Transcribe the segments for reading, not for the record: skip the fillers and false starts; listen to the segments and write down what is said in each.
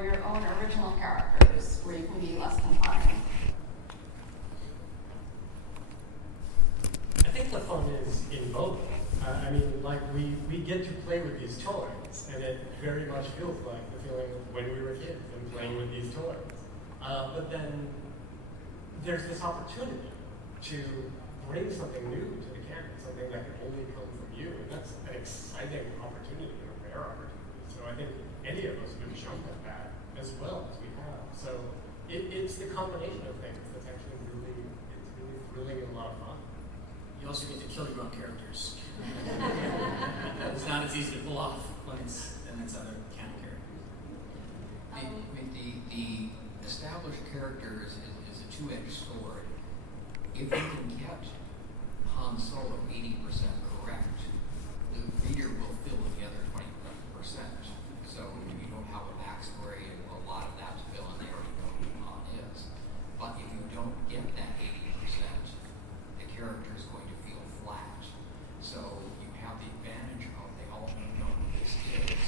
or your own original characters, where you can be less confined? I think the fun is in both. I mean, like we get to play with these toys, and it very much feels like the feeling of when we were kids and playing with these toys. But then there's this opportunity to bring something new to the canon, something that can only come from you, and that's an exciting opportunity and a rare opportunity. So I think any of us would jump at that as well as we have. So it's the combination of things that's actually really thrilling and a lot of fun. You also get to kill your own characters. It's not as easy to pull off when it's other canon characters. The established character is a two-edged sword. If you can get Han Solo 80% correct, the reader will fill in the other 20%. So you don't have a backstory and a lot of that to fill in. They already know who Han is. But if you don't get that 80%, the character is going to feel flat. So you have the advantage of they all know who this is,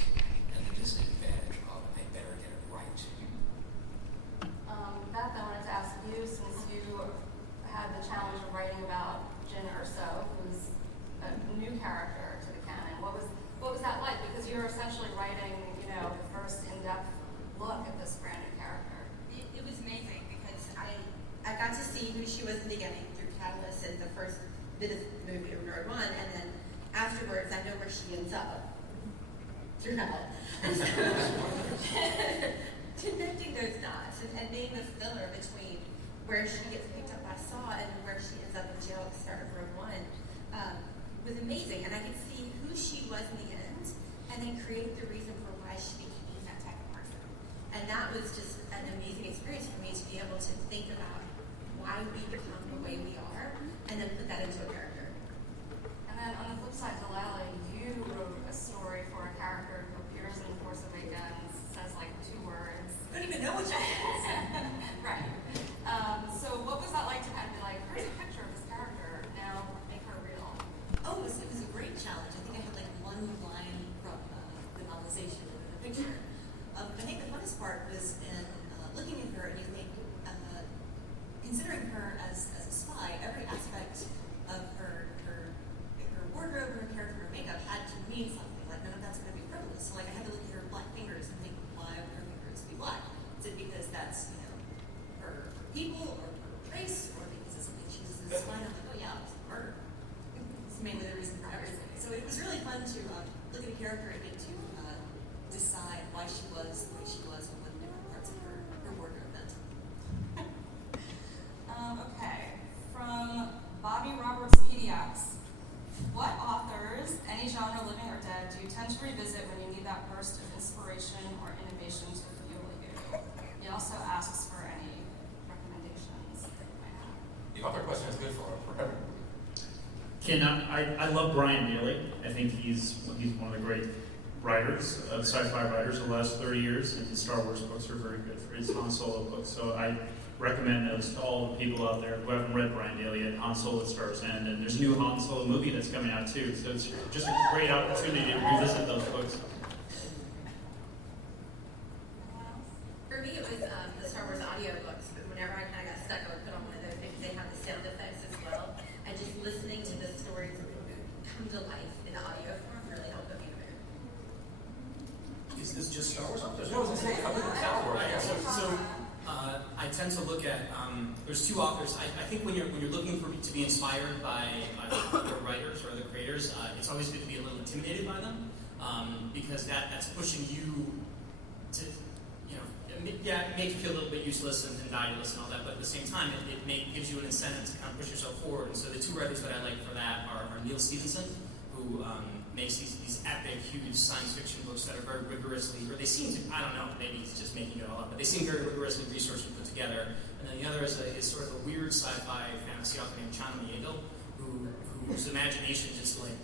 and the disadvantage of they better get it right. Beth, I wanted to ask you, since you had the challenge of writing about Jyn Erso, who's a new character to the canon, what was that like? Because you're essentially writing, the first in-depth look at this brand new character. It was amazing because I got to see who she was in the beginning through Catalyst and the first bit of the movie of Road One, and then afterwards I know where she ends up throughout. Connecting those dots and being the filler between where she gets picked up by Saw and where she ends up in jail at the start of Road One was amazing, and I could see who she was in the end, and then create the reason for why she became that type of person. And that was just an amazing experience for me to be able to think about why we become the way we are, and then put that into a character. And then on the flip side, Delali, you wrote a story for a character who appears in The Force Awakens, says like 2 words. I don't even know what she is. Right. So what was that like to kind of be like, here's a picture of this character, now make her real? Oh, it was a great challenge. I think I had like one line from the novelization and the picture. I think the funnest part was in looking at her and you think, considering her as a spy, every aspect of her wardrobe, her character, her makeup had to mean something. Like none of that's going to be frivolous. So like I had to look at her black fingers and think, why would her fingers be black? Is it because that's her people or her race, or because it's something she uses as a spy? And I'm like, oh yeah, it's murder. It's mainly the reason for everything. So it was really fun to look at a character and get to decide why she was the way she was and what different parts of her wardrobe meant. Okay, from Bobby Roberts PDX. What authors, any genre living or dead, do you tend to revisit when you need that burst of inspiration or innovation to fuel you? He also asks for any recommendations that you might have. The author question is good for everyone. I love Brian Daley. I think he's one of the great writers, sci-fi writers of the last 30 years, and his Star Wars books are very good for his Han Solo books. So I recommend those to all the people out there who haven't read Brian Daley yet. Han Solo at Star's End, and there's a new Han Solo movie that's coming out too. So it's just a great opportunity to revisit those books. For me, it was the Star Wars audiobooks. Whenever I kind of got stuck, I would put on one of those because they have the sound effects as well. And just listening to the stories come to life in audio form really helped put me in the mood. Is this just Star Wars authors? No, it's the cover of Star Wars. Right, so I tend to look at there's 2 authors. I think when you're looking to be inspired by the writers or the creators, it's always good to be a little intimidated by them because that's pushing you to make you feel a little bit useless and valueless and all that. But at the same time, it gives you an incentive to kind of push yourself forward. And so the 2 writers that I like for that are Neil Stephenson, who makes these epic, huge science fiction books that are very rigorously, or they seem to, I don't know, maybe he's just making it all up, but they seem very rigorously researched and put together. And then the other is sort of a weird sci-fi fantasy author named Chana Miego, whose imagination just like,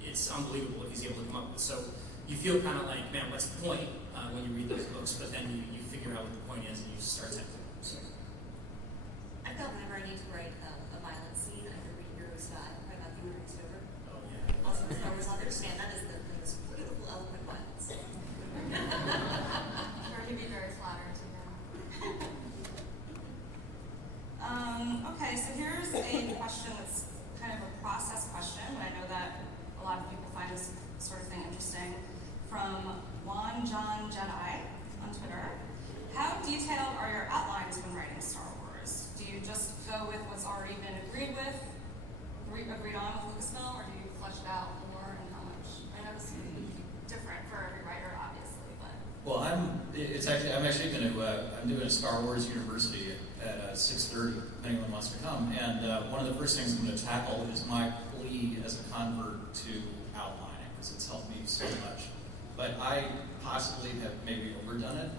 it's unbelievable what he's able to come up with. So you feel kind of like, man, what's the point when you read those books? But then you figure out what the point is and you start tempting. So. I felt whenever I need to write a violent scene, I could read Hero Sky by Matthew Henry Stover. Oh, yeah. Also, Star Wars authors, man, that is the most beautiful, eloquent violence. Or give you Jedi on Twitter. How detailed are your outlines when writing Star Wars? Do you just go with what's already been agreed on with Lucasfilm, or do you flesh it out more, and how much? I know this is different for every writer, obviously, but. Well, I'm actually going to, I'm doing a Star Wars University at 6:30, if anyone wants to come. And one of the first things I'm going to tackle is my plea as a convert to outlining, because it's helped me so much. But I possibly have maybe overdone it.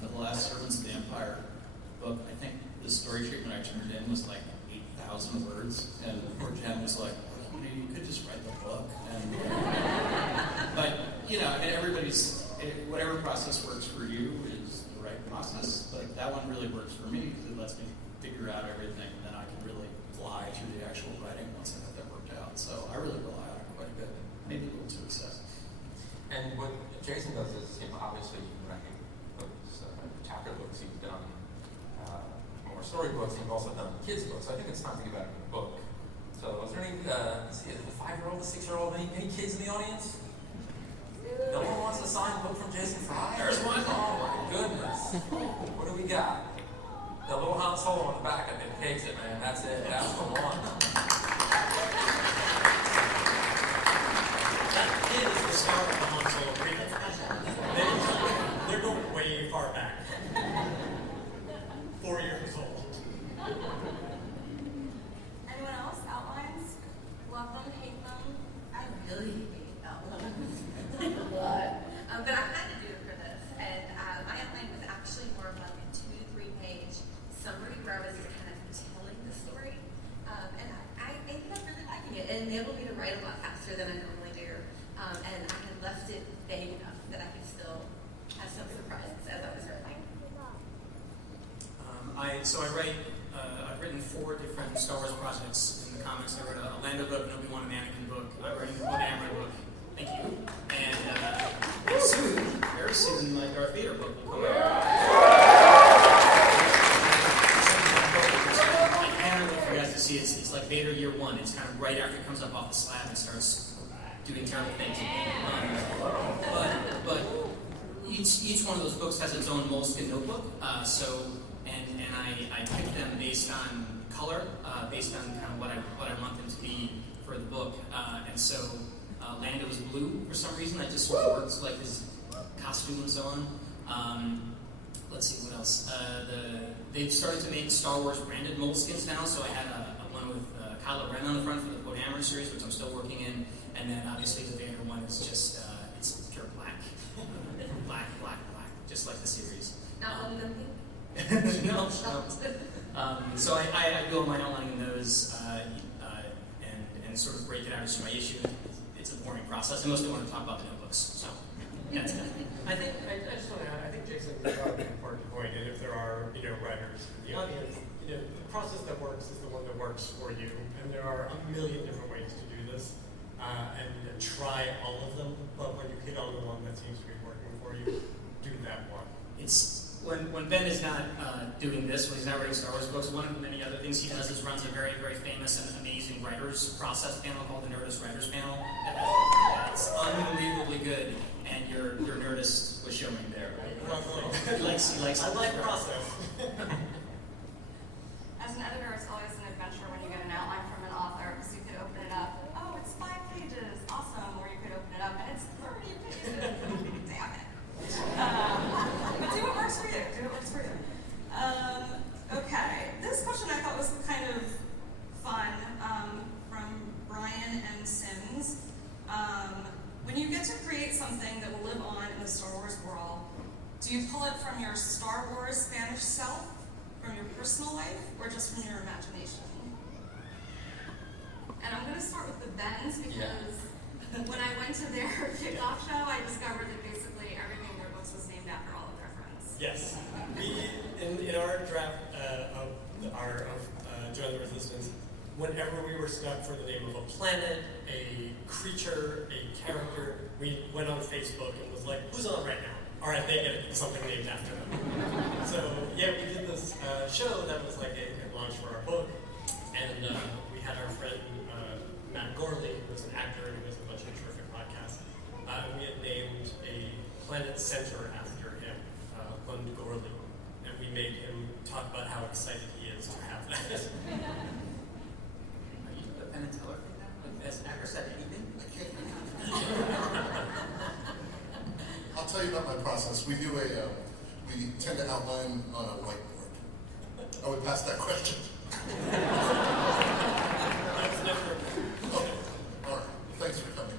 For the last Servants of the Empire book, I think the story treatment I turned in was like 8,000 words. And poor Jen was like, well, you could just write the book. And, but, I mean, whatever process works for you is the right process. But that one really works for me because it lets me figure out everything, and then I can really fly through the actual writing once I have that worked out. So I really rely on it quite a bit, maybe a little too excessive. And what Jason does is, obviously writing books, chapter books. He's done more storybooks. He's also done kids' books. So I think it's time to give out a book. So is there any, let's see, is it the 5-year-old, the 6-year-old, any kids in the audience? No one wants a signed book from Jason Fry? There's one. Oh my goodness. What do we got? The little Han Solo on the back, I think, takes it, man. That's it. That's the one. That kid is the star of the Han Solo prequel. They're going way far back. 4 years old. Anyone else? Outlines? Love them, hate them? I really hate outlines. But I had to do it for this, and my outline was actually more of like a 2 to 3 page summary where I was kind of telling the story, and I ended up really liking it. It enabled me to write a lot faster than I normally do, and I had left it vague enough that I could still have some surprises as I was writing. I've written 4 different Star Wars projects in the comics. I wrote a Lando book, an Obi-Wan, and Anakin book. I'm writing a Dameron book. Thank you. And very soon, my Darth Vader book will come out. I don't know if you guys can see it. It's like Vader Year 1. It's kind of right after it comes up off the slab and starts doing terrible things. But each one of those books has its own moleskin notebook. I picked them based on color, based on kind of what I want them to be for the book. Lando was blue for some reason. That just sort of works, like his costume and so on. Let's see what else. They've started to make Star Wars branded moleskins now. So I had a one with Kylo Ren on the front for the Poe Dameron series, which I'm still working in, and then obviously the Vader one is just it's pure black, black, just like the series. Not one of them pink? No. So I do all my outlining in those and sort of break it out issue by issue. It's a boring process. I mostly want to talk about the notebooks. So that's it. I just want to add, I think Jason brought up an important point, and if there are, writers in the audience, the process that works is the one that works for you, and there are a million different ways to do this, and try all of them, but when you hit on the one that seems to be working for you, do that one. It's when Ben is not doing this, when he's not writing Star Wars books, one of the many other things he does is runs a very, very famous and amazing writers process panel called the Nerdist Writers Panel. It's unbelievably good, and your Nerdist was showing there. Right? He likes. I like process. As an editor, it's always an adventure when you get an outline from an author, because you could open it up, oh, it's 5 pages, awesome, or you could open it up and it's 30 pages. Damn it. But do what works for you. Okay, this question I thought was kind of fun, from Brian and Sims. When you get to create something that will live on in the Star Wars world, do you pull it from your Star Wars Spanish self, from your personal life, or just from your imagination? And I'm going to start with the Bens, because when I went to their kickoff show, I discovered that basically everything in their books was named after all of their friends. Yes. In our draft of Join the Resistance, whenever we were stuck for the name of a planet, a creature, a character, we went on Facebook and was like, who's on right now? All right, they get something named after them. So we did this show that was like a launch for our book, and we had our friend Matt Gorley, who was an actor and who has a bunch of terrific podcasts. We had named a planet center after Gorley, and we made him talk about how excited he is to have that. Are you the Penn and Teller thing now? Like, has Acker said anything? I'll tell you about my process. We tend to outline on a whiteboard. I would pass that question. That's never. Okay. All right. Thanks for coming.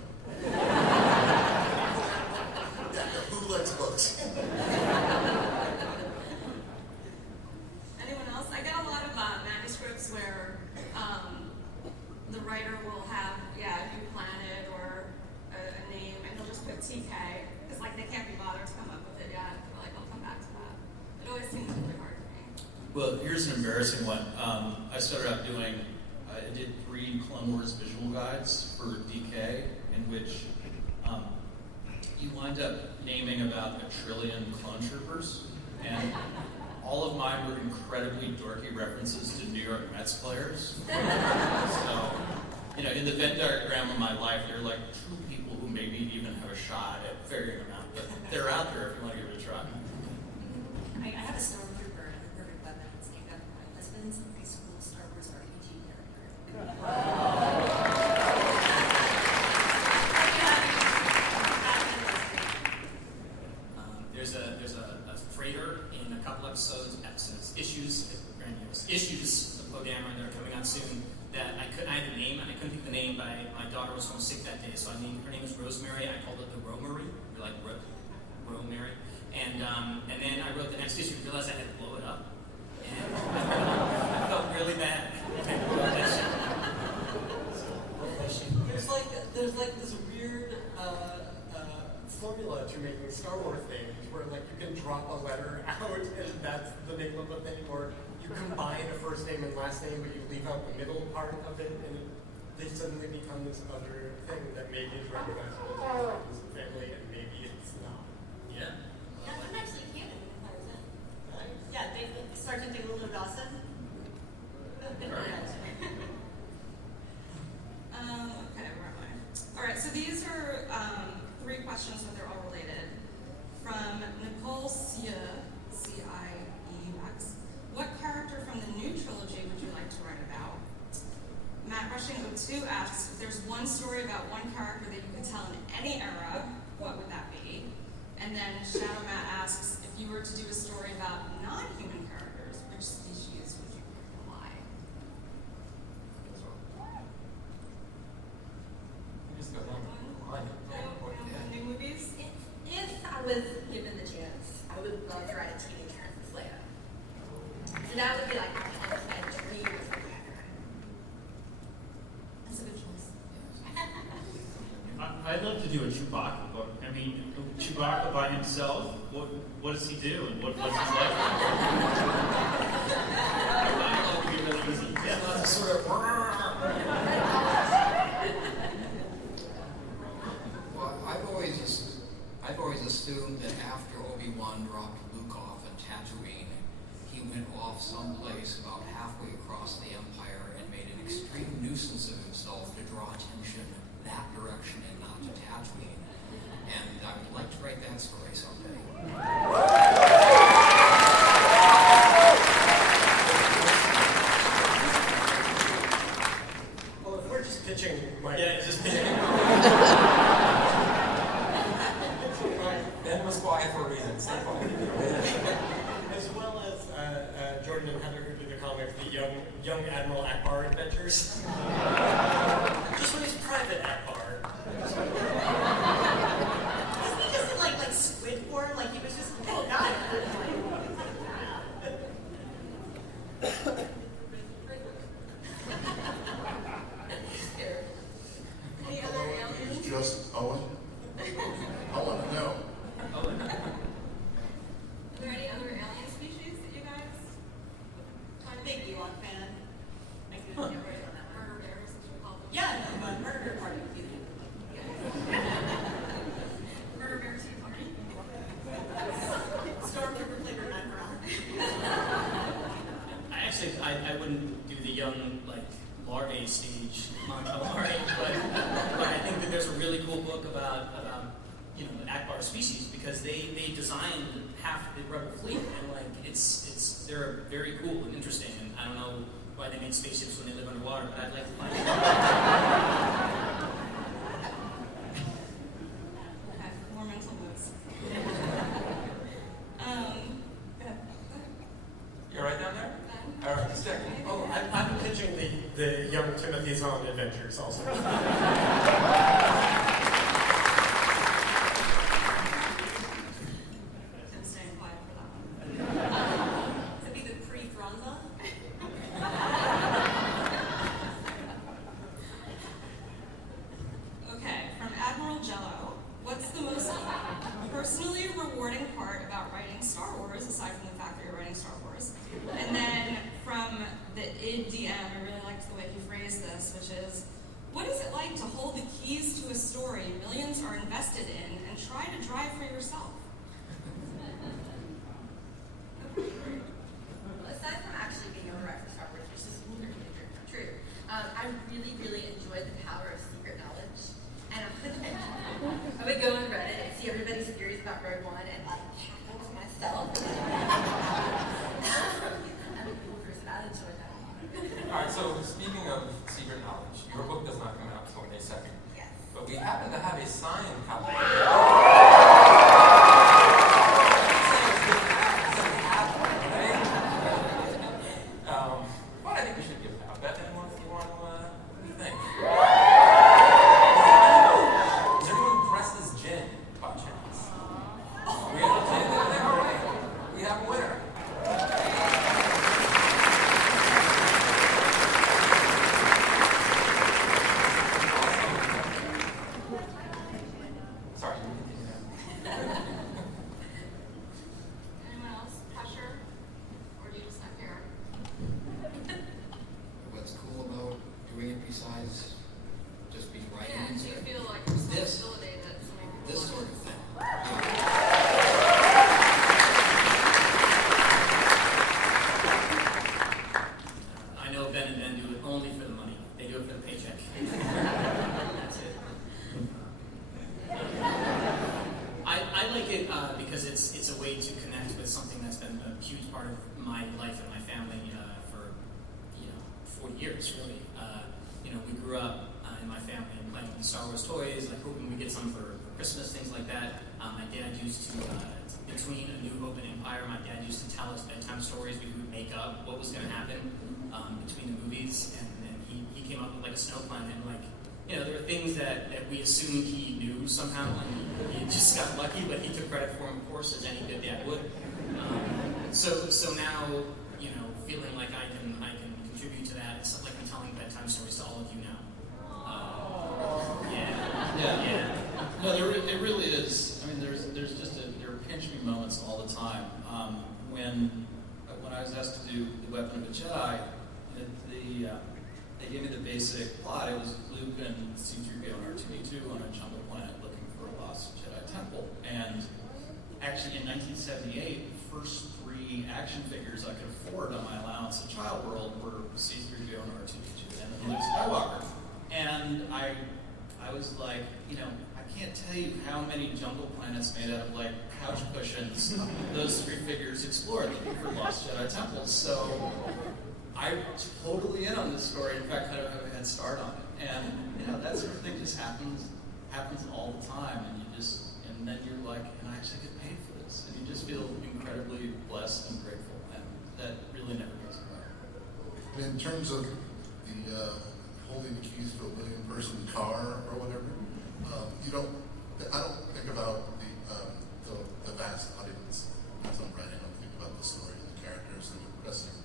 Yeah, no, who likes books? Anyone else? I get a lot of manuscripts where the writer will have, a new planet or a name, and they'll just put TK, because like they can't be bothered to come up with it yet. They're like, I'll come back to that. It always seems really hard to me. Well, here's an embarrassing one. I started out doing, I did 3 Clone Wars visual guides for DK, in which you wind up naming about 1 trillion clone troopers, and all of mine were incredibly dorky references to New York Mets players. So, in the Venn diagram of my life, there are like 2 people who maybe even have a shot at figuring them out, but they're out there if you want to give it a try. I have a stormtrooper and a perfect weapon. It's named after my husband's high school Star Wars RPG character. There's a freighter in a couple issues of Podammer that are coming out soon that I had a name and I couldn't think of the name, but my daughter was homesick that day, so her name was Rosemary. I called it the Romery, or like Rosemary. And then I wrote the next issue and realized I had to blow it up. And I felt really bad. There's like this weird formula to making Star Wars things where like you can drop a letter out and that's the name of a thing, or you combine a first name and last name but you leave out the middle part of it, and they suddenly become this other thing that maybe is recognizable as a family and maybe it's not. Yeah. Yeah, I'm actually canon in Empires End. Nice. Yeah, Sergeant David Dawson. Okay, where am I? All right, so these are 3 questions, but they're all related. From Nicole C-I-E-X. What character from the new trilogy would you like to write about? Matt Rushing 02 asks, if there's one story about one character that you could tell in any era, what would that be? And then Shadow Matt asks, if you were to do a story about non-human characters, which species would you pick and why? You just go down the line. New movies? If I was given the chance, I would love to write a teen Princess Leia. And that would be like my dream or something like that. That's a good choice. I'd love to do a Chewbacca book. I mean, Chewbacca by himself, what does he do and what's his life? That would be really easy. Yeah, lots of sort of. Well, I've always assumed that after Obi-Wan dropped Luke off in Tatooine, he went off someplace about halfway across the Empire and made an extreme nuisance of himself to draw attention that direction and not to Tatooine. And I would like to write that story someday. Well, if we're just pitching, Just Ben was quiet for a reason. Stay quiet. as well as Jordan and Heather who do the comics, the young Admiral Akbar adventures. Just when he's Private Akbar. Wasn't he just in like squid form? Like he was just, oh god. Any other aliens? It's just Owen. I want to know. Are there any other alien species that you guys find Big Ewok fan. I couldn't get right on that one. murder bears, as we call them? Yeah, no, but murder party would be the Murder bears, tea party. Stormtrooper flavored macaron. I wouldn't do the young, larvae stage Montalari, but I think that there's a really cool book about the Akbar species, because they designed half the rebel fleet they're very cool and interesting, and I don't know why they make spaceships when they live underwater, but I'd like to find out. Okay, more mental notes. Go ahead. You're right down there? Ben? All right, stick. Oh, I've been pitching the young Timothy's on adventures also. I'm staying quiet for that one. Could be the pre-Thronza. Okay, from Admiral Jello, what's the most personally rewarding part about writing Star Wars, aside from the fact that you're writing Star Wars? And then from the IDM, I really liked the way he phrased this, which is, what is it like to hold the keys to a story millions are invested in and try to drive for yourself? Well, aside from actually being able to write for Star Wars, which is a dream come true, I really, really enjoyed the power of secret knowledge. And I would go on Reddit and see everybody's theories about Rogue One and like cackle to myself. I'm a cool person. I enjoy that. All right, so speaking of secret knowledge, your book does not come out until May 2nd. Yes. But we happen to have a signed copy. But I think we should give it out. Beth, anyone, if you want to, what do you think? Is everyone dressed as gin, by chance? We have a gin in there already. We have a winner. Sorry, you can continue that. Anyone else? Pressure? Or do you just not care? What's cool about doing it besides just being writing? Yeah, do you feel like your This- responsibility that something This sort of thing. I know Ben and Ben do it only for the money. They do it for the paycheck. That's it. I like it because it's a way to connect with something that's been a huge part of my life and my family for 40 years really. We grew up in my family playing with Star Wars toys, like hoping we get some for Christmas, things like that. My dad used to, between A New Hope and Empire, my dad used to tell us bedtime stories. We would make up what was going to happen between the movies, and he came up with like a snow planet. And like, there were things that we assumed he knew somehow, and he just got lucky, but he took credit for them, of course, as any good dad would. So now, feeling like I can contribute to that. It's like I'm telling bedtime stories to all of you now. Yeah. No, it really is. I mean, there are pinch me moments all the time. When I was asked to do the Weapon of a Jedi, they gave me the basic plot. It was Luke and C-3PO and R2-D2 on a jungle planet looking for a lost Jedi temple. And actually, in 1978, the first 3 action figures I could afford on my allowance at Child World were C-3PO and R2-D2 and Luke Skywalker. And I was like, I can't tell you how many jungle planets made out of like couch cushions those 3 figures explored looking for lost Jedi temples. So I'm totally in on this story. In fact, I don't have a head start on it. And that sort of thing just happens all the time. And then you're like, and I actually get paid for this. And you just feel incredibly blessed and grateful. And that really never goes away. And in terms of the holding the keys to a million-person car or whatever, I don't think about the vast audience as I'm writing. I think about the story and the characters and impressing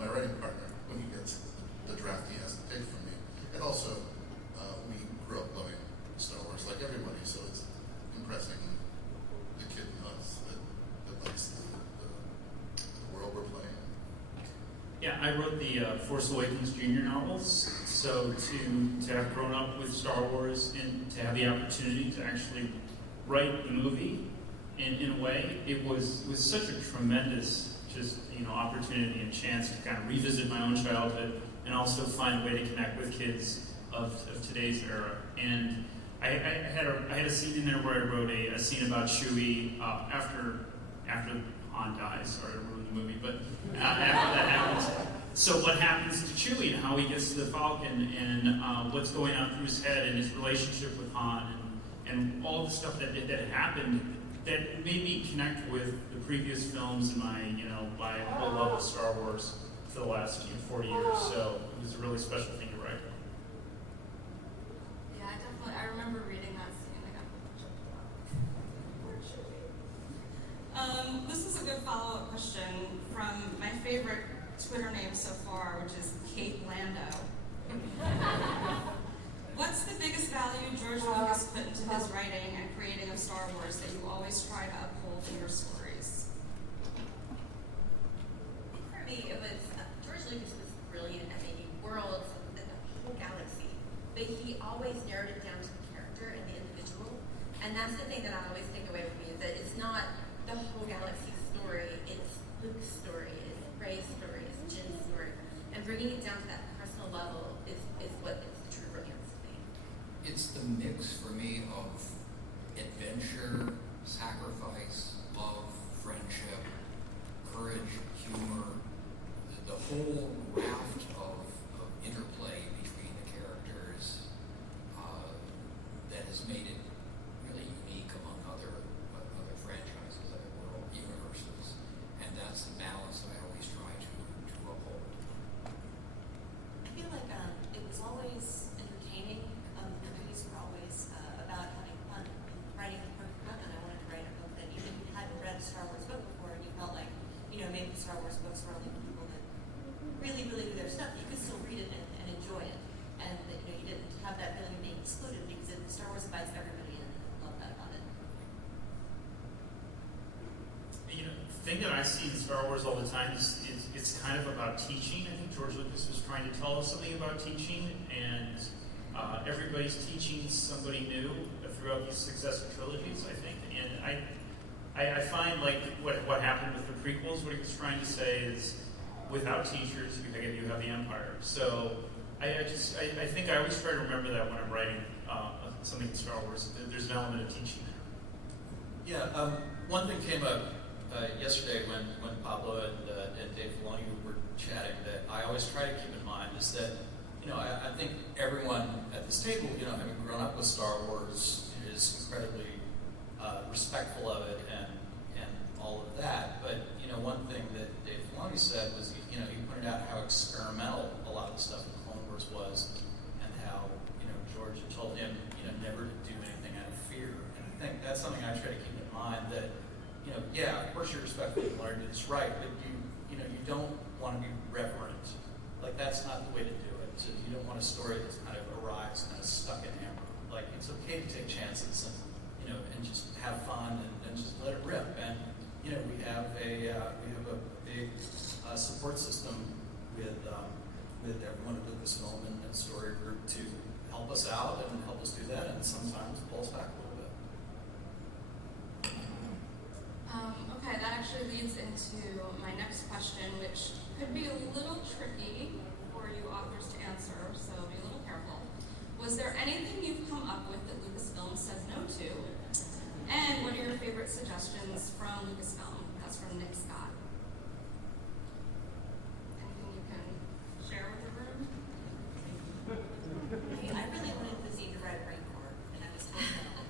my writing partner when he gets the draft he has to take from me. And also, we grew up loving Star Wars like everybody, so it's impressing the kid in us that likes the world we're playing in. Yeah, I wrote the Force Awakens Junior novels, so to have grown up with Star Wars and to have the opportunity to actually write the movie in a way, it was such a tremendous opportunity and chance to kind of revisit my own childhood and also find a way to connect with kids of today's era. And I had a scene in there where I wrote a scene about Chewie after after Han dies. Sorry to ruin the movie, but after that happens. So what happens to Chewie and how he gets to the Falcon and what's going on through his head and his relationship with Han and all the stuff that happened that made me connect with the previous films and my whole love of Star Wars for the last 40 years. So it was a really special thing to write. Yeah, I remember reading that scene. This is a good follow-up question from my favorite Twitter name so far, which is Kate Lando. What's the biggest value George Lucas put into his writing and creating of Star Wars that you always try to uphold in your stories? For me, it was George Lucas was brilliant at making worlds and the whole galaxy, but he always narrowed it down to the character and the individual. And that's the thing that I always take away from me, is that it's not the whole galaxy story, it's Luke's story, it's Rey's story, it's Jin's story. And bringing it down to that personal level is what is the true brilliance to me. It's the mix for me of adventure, sacrifice, love, friendship, courage, humor, the whole raft of interplay between the characters that has made it really unique among other franchises, other world universes, and that's the balance that I always try to uphold. I feel like it was always entertaining. The movies were always about having fun and writing the perfect book, and I wanted to write a book that even if you hadn't read a Star Wars book before, and you felt like, maybe the Star Wars books were only for people that really, really knew their stuff, you could still read it and enjoy it. And that, you didn't have that feeling of being excluded because Star Wars invites everybody in, and I love that about it. The thing that I see in Star Wars all the time is it's kind of about teaching. I think George Lucas was trying to tell us something about teaching, and everybody's teaching somebody new throughout these successive trilogies, I think. And I find like what happened with the prequels, what he was trying to say is, without teachers, you have the Empire. So I think I always try to remember that when I'm writing something in Star Wars. There's an element of teaching there. Yeah, one thing came up yesterday when Pablo and Dave Filoni were chatting that I always try to keep in mind is that, I think everyone at this table, having grown up with Star Wars, is incredibly respectful of it and all of that. But, one thing that Dave Filoni said was, he pointed out how experimental a lot of the stuff in Clone Wars was, and how, George had told him, never to do anything out of fear. And I think that's something I try to keep in mind, that, yeah, of course you're respectful, you want to do this right, but you don't want to be reverent. Like, that's not the way to do it. So you don't want a story that's kind of awry, kind of stuck in amber. Like, it's okay to take chances and just have fun and just let it rip. And we have a big support system with everyone at Lucasfilm and Story Group to help us out and help us do that, and sometimes pull us back a little bit. Okay, that actually leads into my next question, which could be a little tricky for you authors to answer, so be a little careful. Was there anything you've come up with that Lucasfilm said no to? And what are your favorite suggestions from Lucasfilm? That's from Nick Scott. Anything you can share with the room? I really wanted the scene to write a Rancor, and I was told no.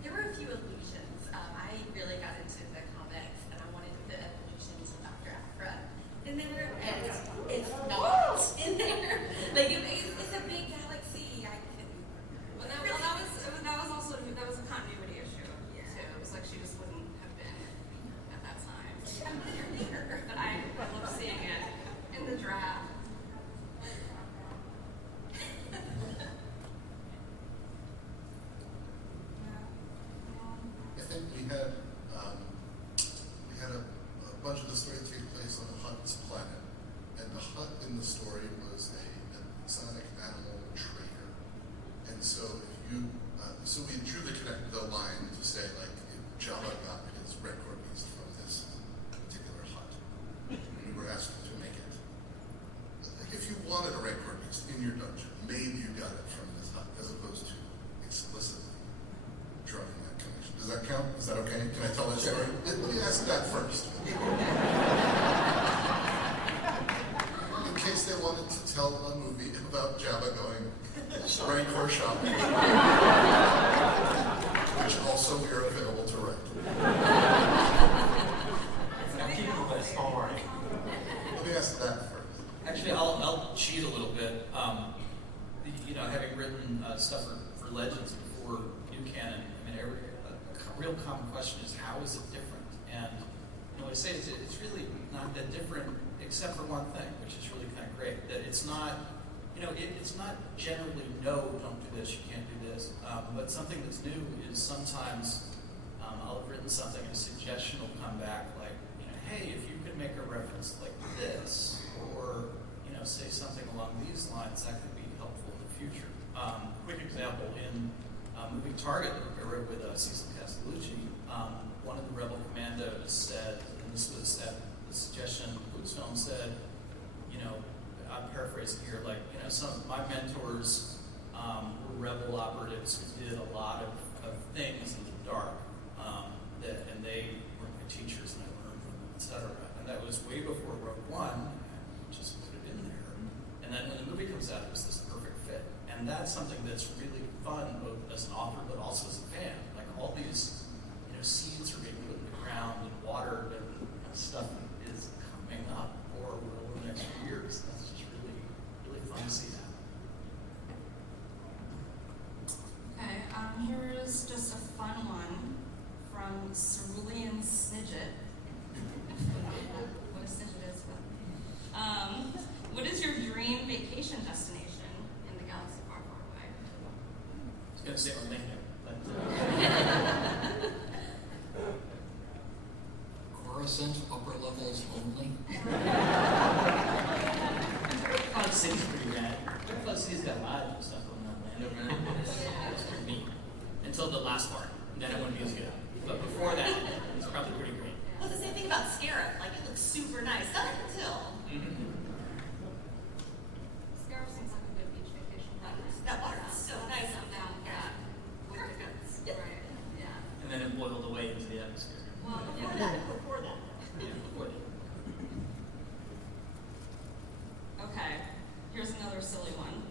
There were a few illusions. I really got into the comics, and I wanted the illusions of Dr. Aphra in there, and it's not in there. Like, it's a big galaxy. That was a continuity issue too. It was like she just wouldn't have been at that time. I'm there. But I love seeing it in the draft. I think we had a bunch of the story take place on Hutt's planet, and the Hutt in the story was an exotic animal trader. And so so we drew the line to say, like, if Jabba got his red core beast from this particular Hutt, we were asked to make it. Like, if you wanted a red core beast in your dungeon, maybe you got it from this Hutt, as opposed to explicitly drawing that connection. Does that count? Is that okay? Can I tell that story? Let me ask that first. In case they wanted to tell a movie about Jabba going Rancor shopping, which also we are available to rent. I'm keeping the list, don't worry. Let me ask that first. Actually, I'll cheat a little bit. Having written stuff for Legends before New Canon, I mean, a real common question is how is it different? And I say it's really not that different, except for one thing, which is really kind of great. That it's not, it's not generally no, don't do this, you can't do this. But something that's new is sometimes I'll have written something and a suggestion will come back like, hey, if you could make a reference like this, or say something along these lines, that could be helpful in the future. Quick example, in movie Target that I wrote with Cecil Castellucci, one of the Rebel Commandos said, and this was at the suggestion Lucasfilm said, I'm paraphrasing here, some of my mentors were Rebel operatives who did a lot of things in the dark, and they were my teachers and I learned from them, etc. And that was way before Rogue One. Just put it in there. And then when the movie comes out, it was this perfect fit. And that's something that's really fun, both as an author, but also as a fan. Like all these, seeds are being put in the ground and watered and stuff is coming up or will in the next few years. That's just really, really fun to see that. Okay, here's just a fun one from Cerulean Snidget. What a snidget is, but what is your dream vacation destination in the galaxy far, far away? I was going to say Orlando, but Coruscant, upper levels only. Cloud City's pretty rad. Cloud City's got a lot of stuff going on in Orlando, man. It's pretty neat. Until the last part, then it wouldn't be as good. But before that, it's probably pretty great. Well, the same thing about Scarab. Like, it looks super nice. Up until Scarab seems like a good beach vacation. that water is so nice up down. Yeah. With the guns. Yep. Right, yeah. And then it boiled away into the atmosphere. Well, before that. Before that. Yeah, before that. Okay, here's another silly one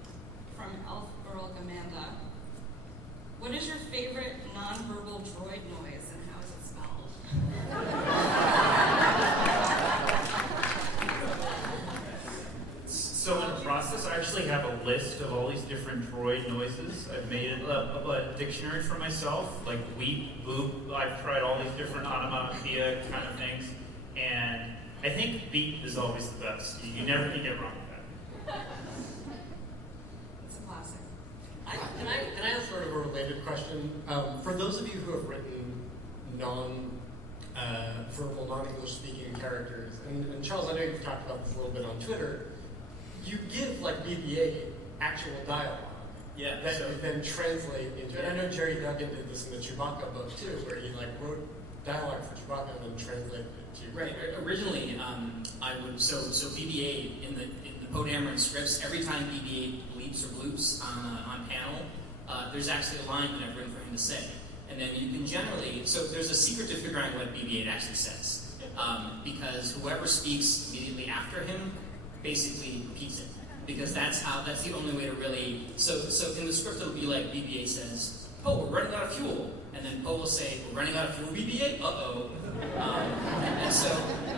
from Elf Girl Gamanda. What is your favorite nonverbal droid noise and how is it spelled? So in the process, I actually have a list of all these different droid noises. I've made a dictionary for myself, like weep, boop. I've tried all these different onomatopoeia kind of things, and I think beep is always the best. You never can get wrong with that. It's a classic. Can I ask sort of a related question? For those of you who have written non-verbal, non-English speaking characters, and Charles, I know you've talked about this a little bit on Twitter, you give like BB-8 actual dialogue that you then translate into. And I know Jerry Duggan did this in the Chewbacca book too, where he like wrote dialogue for Chewbacca and then translated it to. Right. Originally, I would so BB-8 in the Poe Dameron scripts. Every time BB-8 bleeps or bloops on panel, there's actually a line that I've written for him to say. And then you can generally there's a secret to figuring out what BB-8 actually says, because whoever speaks immediately after him basically repeats it, because that's the only way to really. So in the script it'll be like BB-8 says, "Oh, we're running out of fuel," and then Poe will say, "We're running out of fuel, BB-8. Uh-oh." And so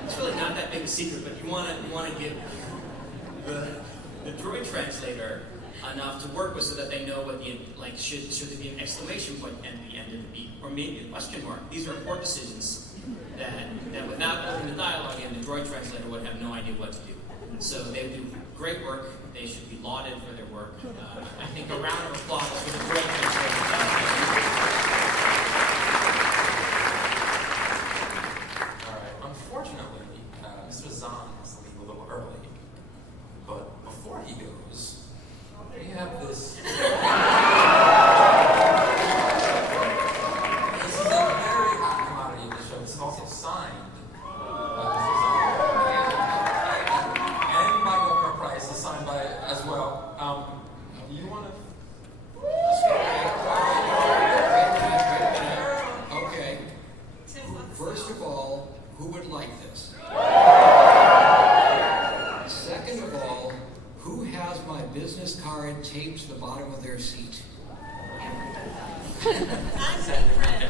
it's really not that big a secret, but you want to give the droid translator enough to work with so that they know what should there be an exclamation point at the end of the beat, or maybe a question mark. These are important decisions that without putting the dialogue in, the droid translator would have no idea what to do. So they do great work. They should be lauded for their work. I think a round of applause for the droid translator. All right. Unfortunately, Mr. Zahn has to leave a little early. But before he goes, we have this. This is a very hot commodity of the show. It's also signed by Mr. Zahn. And by Governor Price is signed by as well. You want to? like this? Second of all, who has my business card taped to the bottom of their seat? I'm good friends.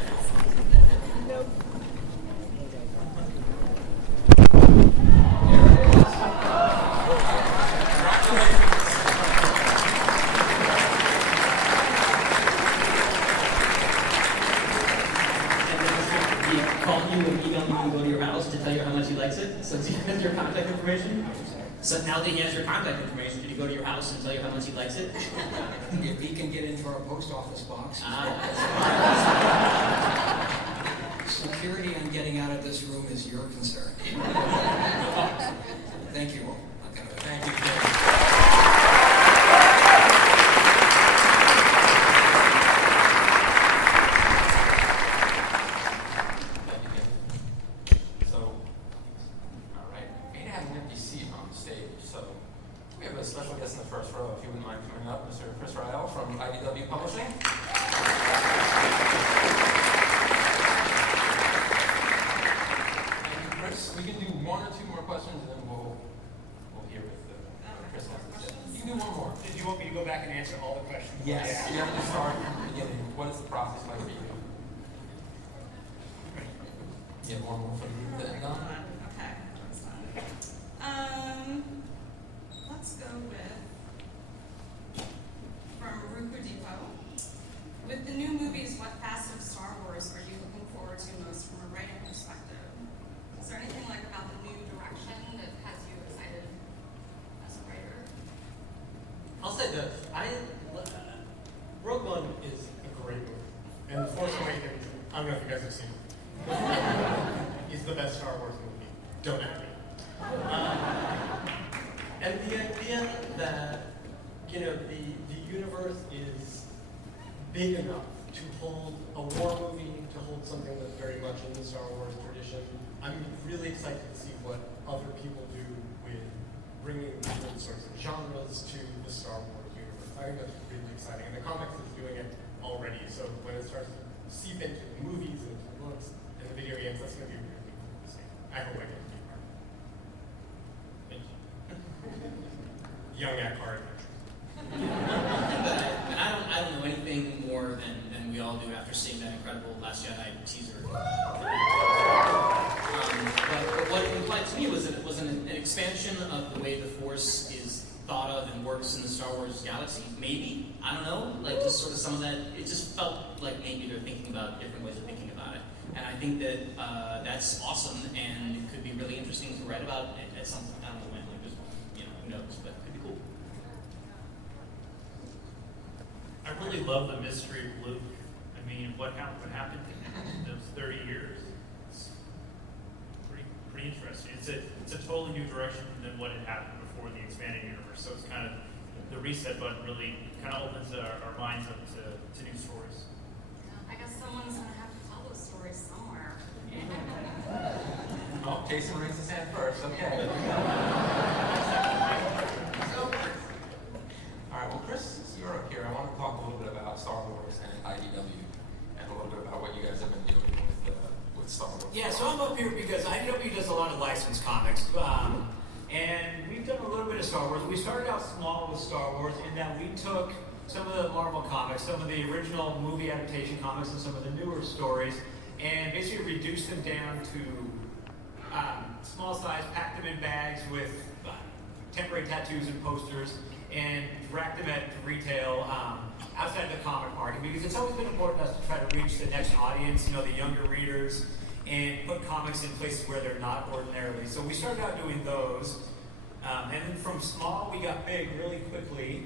Call you and email you and go to your house to tell you how much he likes it, since he has your contact information. So now that he has your contact information, did he go to your house and tell you how much he likes it? If he can get into our post office box. Security on getting out of this room is your concern. Thank you all. Thank you. So, all right. Beta has an empty seat on stage, so we have a special guest in the first row. If you wouldn't mind coming up, Mr. Chris Ryle from IDW Publishing. Thank you, Chris. We can do one or two more questions, and then we'll hear what Chris has to say. You can do one more. Did you want me to go back and answer all the questions? Yes. Yeah. You have to start at the beginning. What is the process like for you? You have one more from you to end on? Okay, that's fine. Let's go with from Roqoo Depot. With the new movies, what facet of Star Wars are you looking forward to most from a writing perspective? Is there anything like about the new direction that has you excited as a writer? I'll say this. Rogue One is a great movie. And The Force Awakens, I don't know if you guys have seen it. It's the best Star Wars movie. Don't at me. And the idea that, the universe is big enough to hold a war movie, to hold something that's very much in the Star Wars tradition. I'm really excited to see what other people do with bringing different sorts of genres to the Star Wars universe. I think that's really exciting. And the comics is doing it already, so when it starts to seep into the movies and the books and the video games, that's going to be really cool to see. I hope I get to be part of it. Thank you. Young at heart. And I don't know anything more than we all do after seeing that incredible Last Jedi teaser. But what it implied to me was that it was an expansion of the way the Force is thought of and works in the Star Wars galaxy. Maybe, I don't know, like just sort of some of that. It just felt like maybe they're thinking about different ways of thinking about it. And I think that that's awesome, and it could be really interesting to write about at some point. I don't know when, like this one, who knows, but it could be cool. I really love the mystery of Luke. I mean, what happened to him in those 30 years? It's pretty interesting. It's a totally new direction than what had happened before the expanded universe. So it's kind of the reset button really kind of opens our minds up to new stories. I guess someone's going to have to tell those stories somewhere. Oh, Jason raised his hand first. Okay. All right. Well, Chris, since you're up here, I want to talk a little bit about Star Wars and IDW, and a little bit about what you guys have been doing with Star Wars. Yeah, so I'm up here because IDW does a lot of licensed comics, and we've done a little bit of Star Wars. We started out small with Star Wars in that we took some of the Marvel comics, some of the original movie adaptation comics, and some of the newer stories, and basically reduced them down to small size, packed them in bags with temporary tattoos and posters, and racked them at retail outside the comic market, because it's always been important to us to try to reach the next audience, the younger readers, and put comics in places where they're not ordinarily. So we started out doing those, and then from small we got big really quickly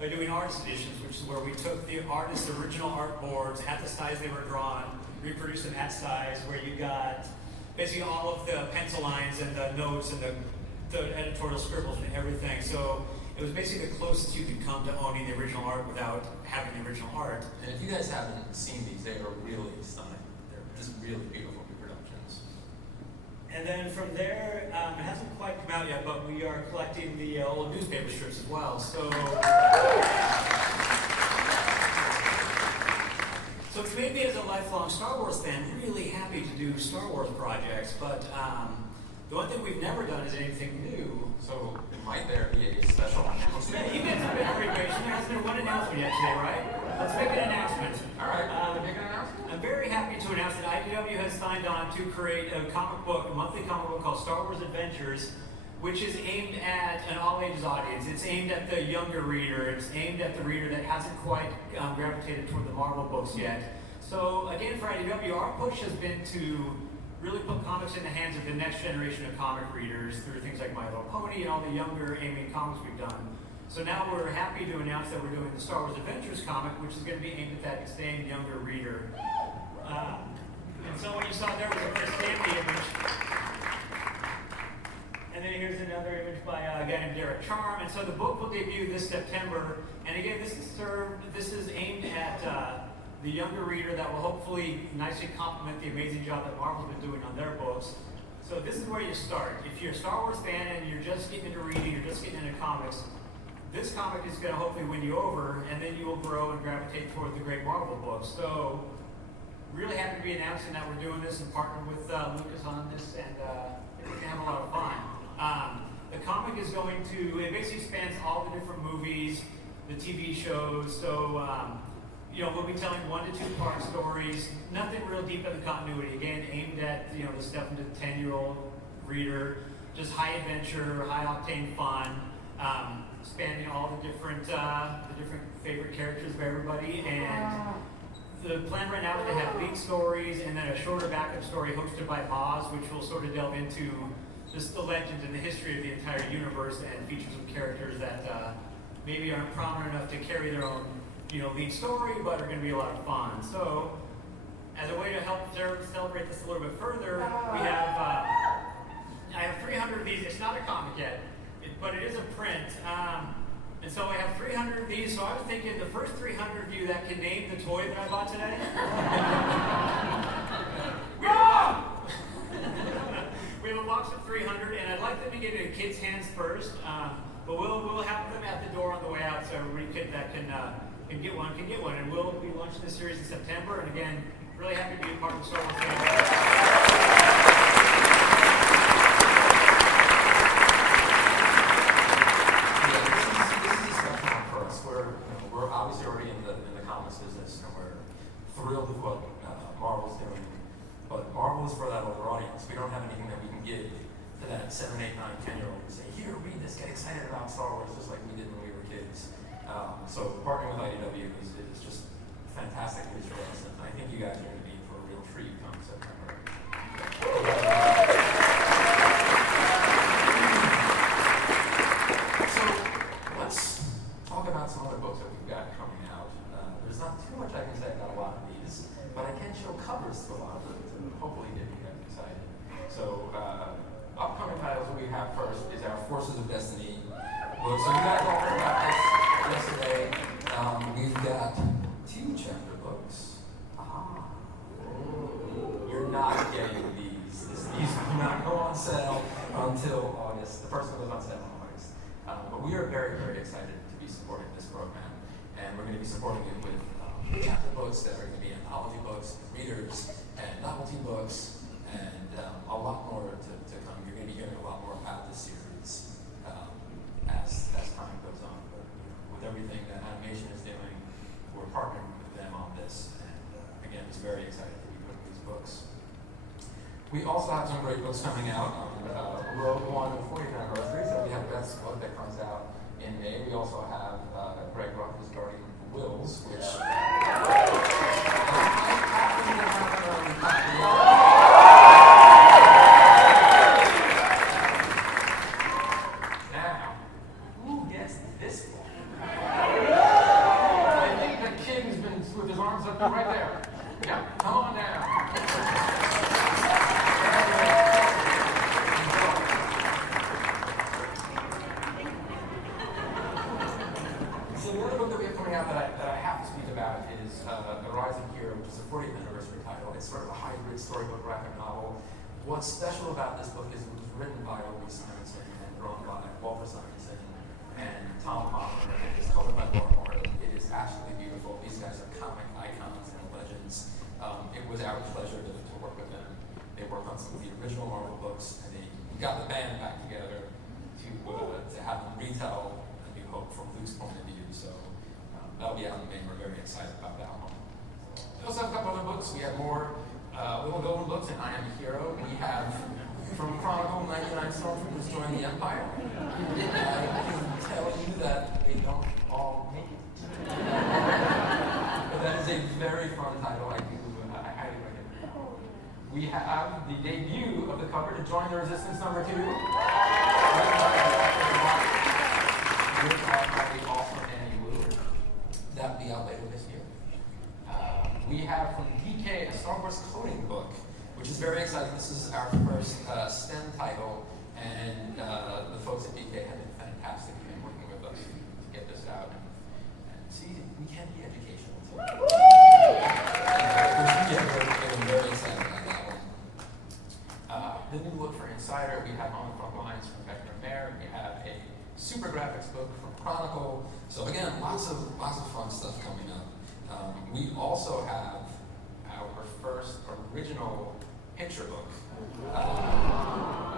by doing artist editions, which is where we took the artist's original art boards at the size they were drawn, reproduced them at size, where you got basically all of the pencil lines and the notes and the editorial scribbles and everything. So it was basically the closest you could come to owning the original art without having the original art. And if you guys haven't seen these, they are really stunning. They're just really beautiful reproductions. And then from there, it hasn't quite come out yet, but we are collecting the old newspaper strips as well. So which made me, as a lifelong Star Wars fan, really happy happy to do Star Wars projects, but the one thing we've never done is anything new. So might there be a special announcement? Yeah, you get some information. There hasn't been one announcement yet today, right? Let's make an announcement. All right, make an announcement. I'm very happy to announce that IDW has signed on to create a comic book, a monthly comic book called Star Wars Adventures, which is aimed at an all-ages audience. It's aimed at the younger reader. It's aimed at the reader that hasn't quite gravitated toward the Marvel books yet. So again, for IDW, our push has been to really put comics in the hands of the next generation of comic readers through things like My Little Pony and all the younger animated comics we've done. So now we're happy to announce that we're doing the Star Wars Adventures comic, which is going to be aimed at that same younger reader. And so what you saw there was a Chris Stanley image. And then here's another image by a guy named Derek Charm. And so the book will debut this September. And again, this is aimed at the younger reader that will hopefully nicely complement the amazing job that Marvel's been doing on their books. So this is where you start. If you're a Star Wars fan and you're just getting into reading, you're just getting into comics, this comic is going to hopefully win you over, and then you will grow and gravitate toward the great Marvel books. So really happy to be announcing that we're doing this and partnering with Lucas on this, and we're going to have a lot of fun. The comic is going to, it basically spans all the different movies, the TV shows, so we'll be telling 1 to 2 part stories, nothing real deep in the continuity, again, aimed at, the 7 to 10-year-old reader, just high adventure, high octane fun, spanning all the different favorite characters of everybody, and the plan right now is to have lead stories and then a shorter backup story hosted by Moz, which will sort of delve into just the legend and the history of the entire universe and feature some characters that maybe aren't prominent enough to carry their own lead story, but are going to be a lot of fun. So, as a way to help celebrate this a little bit further, we have I have 300 of these. It's not a comic yet, but it is a print. And so I have 300 of these. So I was thinking the first 300 of you that can name the toy that I bought today. We have a box of 300, and I'd like them to get in kids' hands first. But we'll have them at the door on the way out, so everybody that can get one can get one. And we'll be launching this series in September. And again, really happy to be a part of the Star Wars family. We're obviously already in the comics business, and we're thrilled with what Marvel's doing. But Marvel is for that older audience. We don't have anything that we can give to that 7, 8, 9, 10-year-old and say, here, read this, get excited about Star Wars, just like we did when we were kids. So partnering with IDW is just fantastic news for us, and I think you guys are going to be in for a real treat come September. So let's talk about some other books that we've got coming out. There's not too much I can say about a lot of these, but I can show covers to a lot of them to hopefully get you guys excited. So upcoming titles that we have first is our Forces of Destiny book. So you guys all heard about this yesterday. We've got 2 chapter books. You're not getting these. These do not go on sale until August. The first one goes on sale in August. But we are very, very excited to be supporting this program. And we're going to be supporting it with chapter books that are going to be anthology books, readers, and novelty books, and a lot more to come. You're going to be hearing a lot more about this series as time goes on. But with everything that animation is doing, we're partnering with them on this. And again, it's very exciting to be putting these books. We also have some great books coming out on Roqoo on the 40th anniversary. So we have Beth's book that comes out in May. We also have Greg Rucka's Guardian Wills, which now, who gets this one? I think the king's been with his arms up right there. Yep, come on down. So the other book that we have coming out that I have to speak about is The Rising Hero, which is a 40th anniversary title. It's sort of a hybrid storybook graphic novel. What's special about this book is it was written by Louise Simonson and drawn by Walter Simonson and Tom Palmer, and it's colored by Laura Moore. It is absolutely beautiful. These guys are comic icons and legends. It was our pleasure to to work with them. They worked on some of the original Marvel books, and they got the band back together to have them retell A New Hope from Luke's point of view. So that'll be out in May. We're very excited about that one. We also have a couple other books. We have more Little Golden books in I Am a Hero. We have from Chronicle 99 Stormtroopers Join the Empire. I can tell you that they don't all make it. But that is a very fun title. I highly recommend it. We have the debut of the cover to Join the Resistance #2. Written by the awesome Annie Wu. That will be out later this year. We have from DK a Star Wars coding book, which is very exciting. This is our first STEM title, and the folks at DK have been fantastic in working with us to get this out. And see, we can be educational. We're very excited about that one. The new look for Insider, we have On the Front Lines from Beckner Mayer. We have a super graphics book from Chronicle. So again, lots of fun stuff coming up. We also have our first original picture book.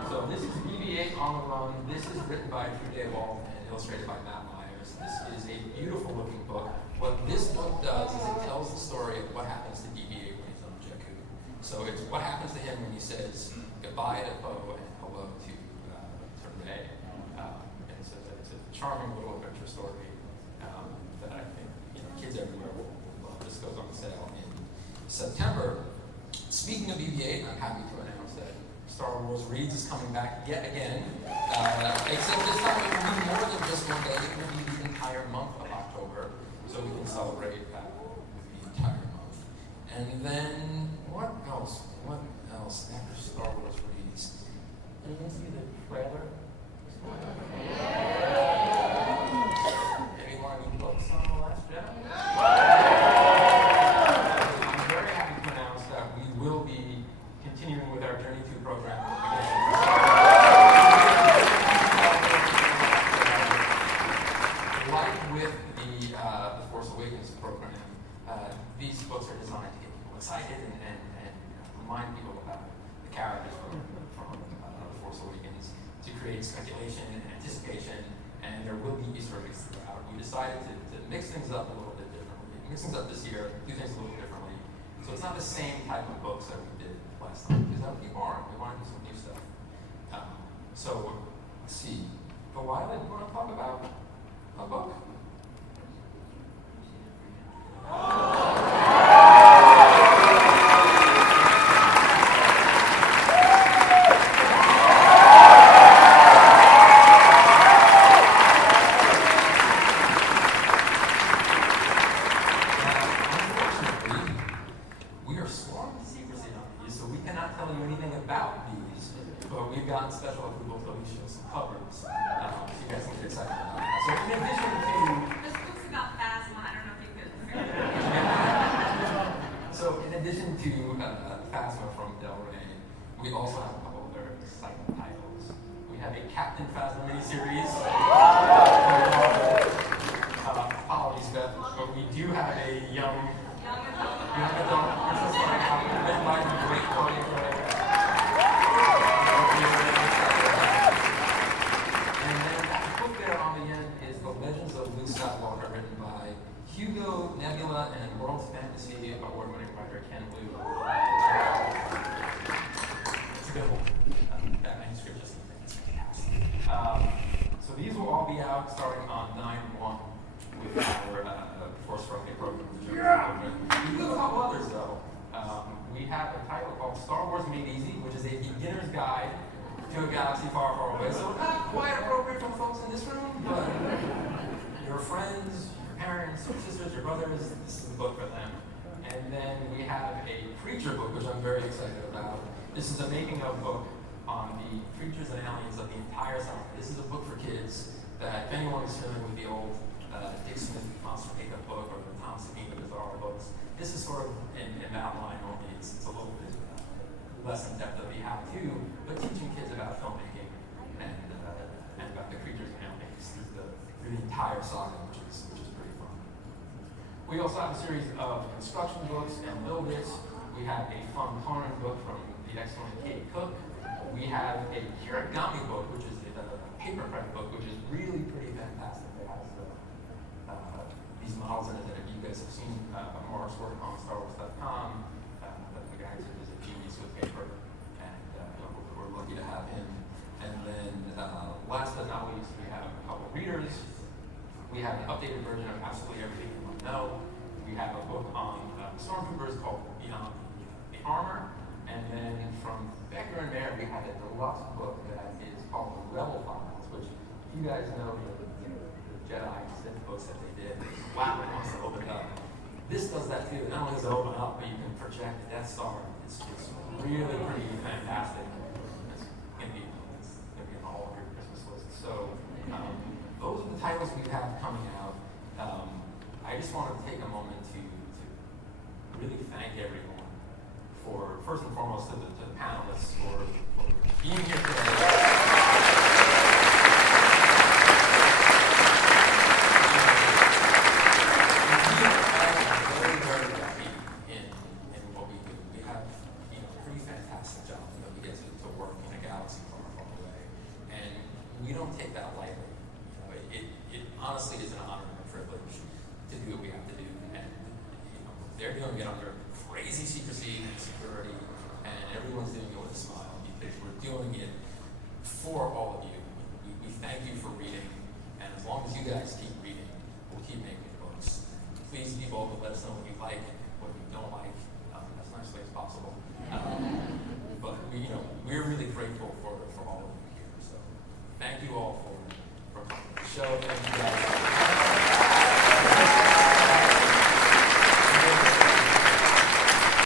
So this is BB-8 on the Run. This is written by Drew Daywalt and illustrated by Matt Myers. This is a beautiful looking book. What this book does is it tells the story of what happens to BB-8 when he's on Jakku. So it's what happens to him when he says goodbye to Poe and hello to Rey. And it's a charming little adventure story that I think kids everywhere will love. This goes on sale in September. Speaking of BB-8, I'm happy to announce that Star Wars Reads is coming back yet again. Except this time it will be more than just one day. It will be the entire month of October, so we can celebrate the entire month. And then, what else? What else after Star Wars Reads? Anyone see the trailer? Anyone read books on The Last Jedi? I'm very happy to announce that we will be continuing with our Journey 2 program again. Like with the Force Awakens program, these books are designed to get people excited and remind people about the characters from The Force Awakens, to create speculation and anticipation, and there will be Easter eggs throughout. We decided to mix things up a little bit differently. Mix things up this year, do things a little differently. So it's not the same type of books that we did last time, because that would be boring. We want to do some new stuff. So, let's see. But why did we want to talk about a book? We also have a couple other exciting titles. We have a Captain Phasma miniseries. Apologies, Beth, but we do have a young adult Princess Leia written by the great Claudia Gray. And then that book there on the end is The Legends of Luke Skywalker, written by Hugo, Nebula, and World Fantasy award-winning writer Ken Liu. That manuscript just so these will all be out starting on 9/1 with our Force Rocket program. We do have a couple others though. We have a title called Star Wars Made Easy, which is a beginner's guide to a galaxy far, far away. So not quite appropriate for folks in this room, but your friends, your parents, your sisters, your brothers, this is the book for them. And then we have a creature book, which I'm very excited about. This is a making of book on the creatures and aliens of the entire summer. This is a book for kids that if anyone is familiar with the old Dick Smith Monster Makeup book or the Tom Savini Bizarro books, this is sort of an outline only. It's a little bit less in depth of the how-to, but teaching kids about filmmaking and about the creatures and aliens through the entire saga, which is pretty fun. We also have a series of construction books and little bits. We We have a fun coloring book from the excellent Kate Cook. We have a origami book, which is a paper print book, which is really pretty fantastic. It has these models in it that if you guys have seen Mark's work on StarWars.com, the guy is a genius with paper, and we're lucky to have him. And then last but not least, we have a couple of readers. We have an updated version of absolutely everything you want to know. We have a book on stormtroopers called Beyond the Armor. And then from Becker and Mayer, we have a deluxe book that is called The Rebel Files, which you guys know the Jedi and Sith books that they did. Wow, it wants to open it up. This does that too. Not only does it open up, but you can project the Death Star. It's really pretty fantastic. It's going to be on all of your Christmas lists. So those are the titles we have coming out. I just wanted to take a moment to really thank everyone for, first and foremost, to the panelists for being here today. We don't take that lightly. It honestly is an honor and a privilege to do what we have to do. And they're doing it under crazy secrecy and security, and everyone's doing it with a smile because we're doing it for all of you. We thank you for reading, and as long as you guys keep reading, we'll keep making books. Please be bold to let us know what you like, what you don't like, as nicely as possible. But we're really grateful for all of you here. So thank you all for coming to the show. Thank you guys.